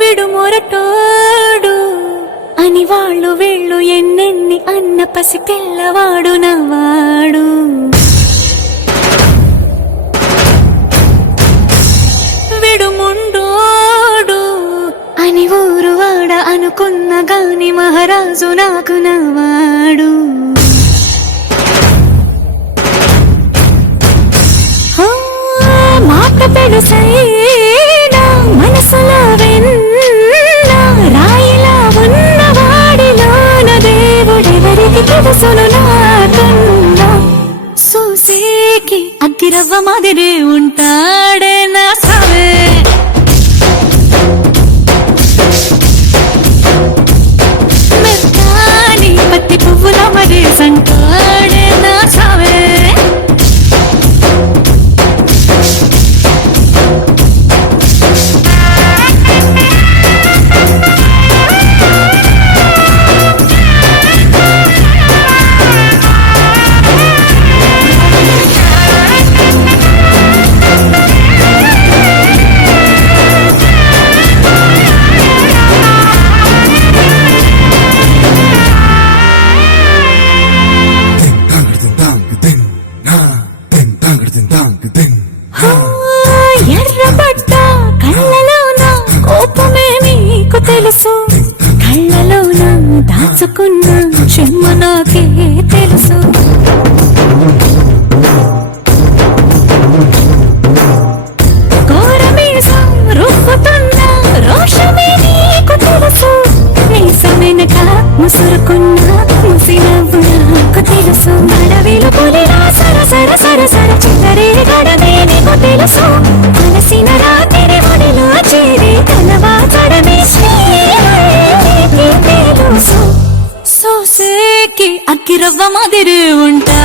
విడు మొరటోడు అని వాళ్ళు వీళ్ళు ఎన్నెన్ని అన్న పసి పిల్లవాడు నవ్వాడు. విడు ముండోడు అని ఊరు వాడ అనుకున్న గాని మహారాజు నాకు నవ్వాడు. మాట పెడుసైనా మనసులో వెన్నా రాయిలా ఉన్నవాడిలోన దేవుడెవరికి తెలుసును నాకన్నా. సూసేకి అగ్గిరవ్వ మాదిరి ఉంటాడే నా సావే. మెత్తాని పత్తి పువ్వుల మరి సంటాడే నా సావే. ఎర్రబడ్డ కళ్ళలోన కోపమే మీకు తెలుసు, కళ్ళలోన దాచుకున్న చెమ్మ నాకే తెలుసు. కోరమీసం రుక్కుతున్న రోషమే నీకు తెలుసు, మీసమెనక ముసురుకున్న ముసినవ్వు నాకు తెలుసు. అడవిలు పులిలా సరసర సరసర చిల్లరే గడమే నీకు తెలుసు, అలసిన రాత్రి ఒడిలో చేరి తలవాచడమే తెలుసు. సోసేకి అగ్గిరవ్వ మాదిరి ఉంటా